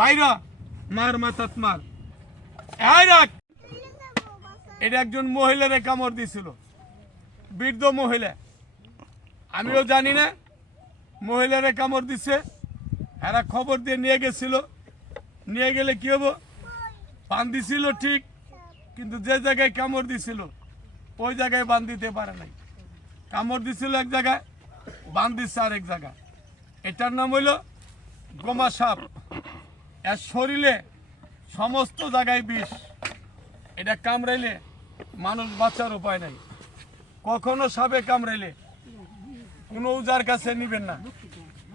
বাইরা, মার মাথাত মার। রাখ। এটা একজন মহিলারে কামড় দিছিল। বৃদ্ধ মহিলা। আমিও জানি না, মহিলারে কামড় দিছে। এরা খবর দিয়ে নিয়ে গেছিল। নিয়ে গেলে কি হব? বান দিছিল ঠিক, কিন্তু যে জায়গায় কামড় দিছিল, ওই জায়গায় বান দিতে পারে নাই। কামড় দিছিল এক জায়গায় বান দিচ্ছে আরেক জায়গায়। এটার নাম হইল গোমা সাপ এর শরীরে সমস্ত জায়গায় বিষ। এটা কামড়াইলে মানুষ বাঁচার উপায় নাই। কখনো সাপে কামড়াইলে কোনো উজার কাছে নিবেন না।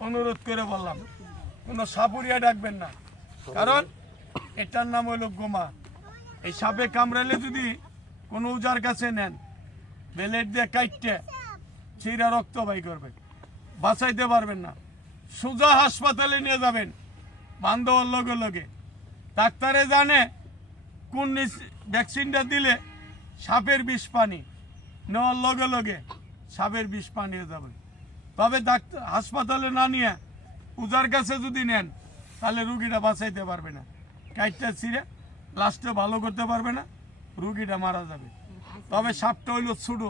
অনুরোধ করে বললাম, কোনো সাপুরিয়া ডাকবেন না। কারণ এটার নাম হইল গোমা। এই সাপে কামড়াইলে যদি কোনো উজার কাছে নেন বেলেট দিয়ে কাইটে চিরা রক্ত বাই করবে। বাঁচাইতে পারবেন না। সোজা হাসপাতালে নিয়ে যাবেন। বান্ধবর লগে লগে। ডাক্তারে জানে কোন ভ্যাকসিনটা দিলে সাপের বিষ পানি। নেওয়ার লগে লগে সাপের বিষ পানি যাবে। তবে ডাক্তার হাসপাতালে না নিয়ে উজার কাছে যদি নেন, তাহলে রুগীটা বাঁচাইতে পারবে না। কাইটটা ছিঁড়ে লাস্টে ভালো করতে পারবে না, রুগীটা মারা যাবে। তবে সাপটা হইল ছোটো,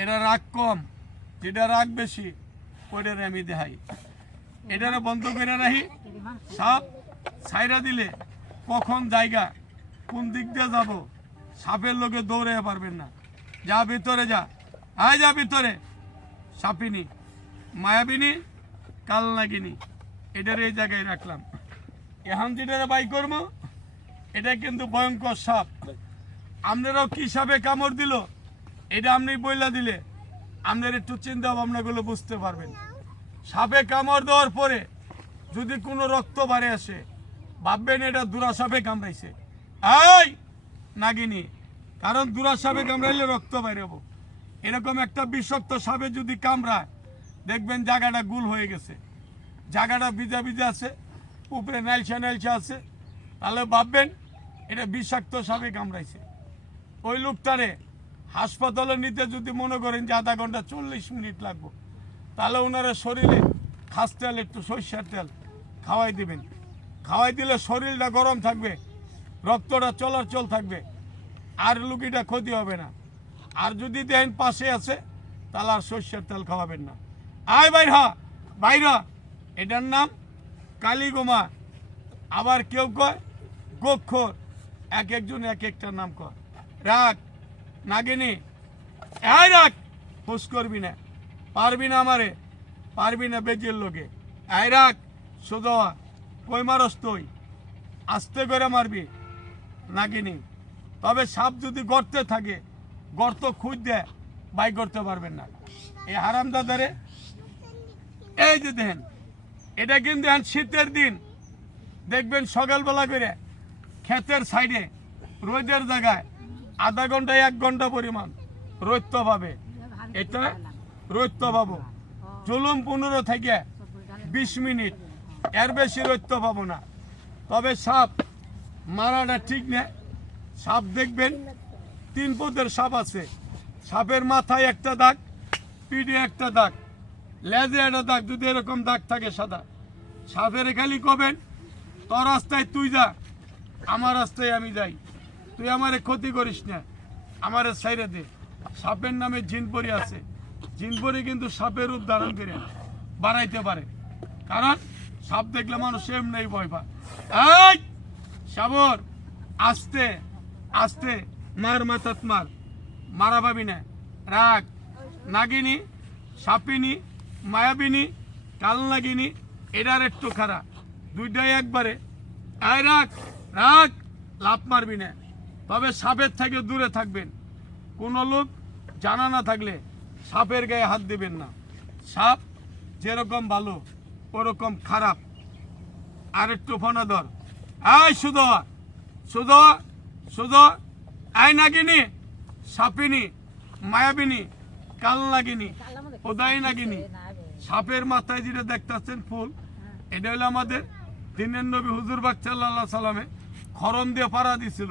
এটা রাগ কম। যেটা রাগ বেশি, ওইটারে আমি দেখাই। এটারে বন্ধ করে রাখি। সাপ ছাইরা দিলে কখন জায়গা, কোন দিক দিয়ে যাব, সাপের লোকে দৌড়ে পারবেন না। যা ভিতরে যা। আয় যা ভিতরে। সাপিনী, মায়াবিনী কাল নাগিনী এটার এই জায়গায় রাখলাম। এখন যেটারে বাই করব। এটা কিন্তু ভয়ঙ্কর সাপ। আপনারাও কি সাপে কামড় দিল? এটা আপনি বইলা দিলে। আপনার একটু চিন্তা ভাবনাগুলো বুঝতে পারবেন। সাপে কামড় দেওয়ার পরে যদি কোনো রক্ত বাড়ে আসে, ভাববেন এটা দুরা সাপে কামড়াইছে। এই নাগিনী, কারণ দুরা সাপে কামড়াইলে রক্ত বাইরেব। এরকম একটা বিষাক্ত সাপে যদি কামড়ায়, দেখবেন জায়গাটা গুল হয়ে গেছে। জায়গাটা ভিজা ভিজা আছে, উপরে নাইলসা নাইলসা আছে। তাহলে ভাববেন এটা বিষাক্ত সাপে কামড়াইছে। ওই লোকটারে হাসপাতালে নিতে যদি মনে করেন যে আধা ঘণ্টা চল্লিশ মিনিট লাগবে। তাহলে ওনারা শরীরে খাস তেল, একটু সরিষার তেল খাওয়াই দিবেন। খাওয়াই দিলে শরীরটা গরম থাকবে, রক্তটা চলাচল থাকবে, আর লুকিটা ক্ষতি হবে না। আর যদি দেখেন পাশে আছে, তাহলে আর সর্ষের তেল খাওয়াবেন না। আয় বাইর বাইর। এটার নাম কালীগোমা। আবার কেউ কয়, গোক্ষর। এক একজন এক একটার নাম কয়। রাগ, নাগিনী। এই রাগ হুস করবি না। পারবি না আমারে? পারবি না বেজের লোকে। এই রাগ সোজা কই মারস তুই? আস্তে করে মারবি। নাগিনী তবে সাপ যদি গর্তে থাকে, গর্ত খুঁজ দেয় বাই করতে পারবেন না। এই হারাম দাদারে এই যে দেখেন, এটা কিন্তু এখন শীতের দিন। দেখবেন সকালবেলা করে ক্ষেতের সাইডে, রোদের জায়গায় আধা ঘণ্টা এক ঘণ্টা পরিমাণ রৈত্য পাবে। এটা রৈত্য পাবো জুলুম পনেরো থেকে বিশ মিনিট। এর বেশি রৈত্য পাবো না। তবে সাপ মারাটা ঠিক না। সাপ দেখবেন, তিন পদের সাপ আছে। সাপের মাথায় একটা দাগ, পিঠে একটা দাগ, লেজে একটা দাগ, যদি এরকম দাগ থাকে সাদা। সাপের খালি কবেন, তোর রাস্তায় তুই যা, আমার রাস্তায় আমি যাই। তুই আমারে ক্ষতি করিস না, আমারে সাইরে দে। সাপের নামে জিনপরি আছে। জিনপরি কিন্তু সাপের রূপ ধারণ করে বাড়াইতে পারে। কারণ সাপ দেখলে মানুষ এমনি ভয় পায়। সাবর, আস্তে আস্তে, মার মাথাত মার, মারা পাবি না। রাগ, নাগিনী, সাপিনী, মায়াবিনী, কাল নাগিনী, এটার একটু খারাপ দুইটাই একবারে। আয় রাগ রাগ লাভ মারবি না। তবে সাপের থেকে দূরে থাকবেন। কোনো লোক জানা না থাকলে সাপের গায়ে হাত দিবেন না। সাপ যেরকম ভালো, ওরকম খারাপ। আর একটু ফোনা ধর। আয় সুধা সুধা সুধা আয় নাগিনী, সাপিনী, মায়াবিনী কাল নাগিনী ওদাই নাগিনী। সাপের মাথায় যেটা দেখতেছেন ফুল, এটা হলো আমাদের দিনের নবী হুজুর বাগ সাল্লাহ সাল্লামে খরম দিয়ে পাড়া দিছিল।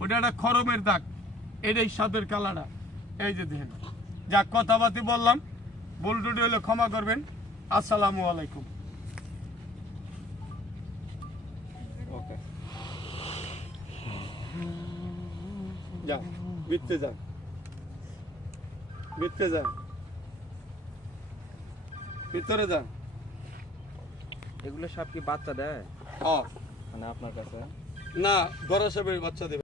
ওটা একটা খরমের দাগ। এটাই সাপের কালাটা এই যে দেখেন। যা কথাবার্তি বললাম। ভুল টুটি হলে ক্ষমা করবেন। আসসালামু আলাইকুম। ওকে। যান ভিতরে যান ভিতরে যান ভিতরে যান এগুলো সব কি বাচ্চা দেয়? মানে আপনার কাছে? না বড় সাহেবের বাচ্চা দেবে।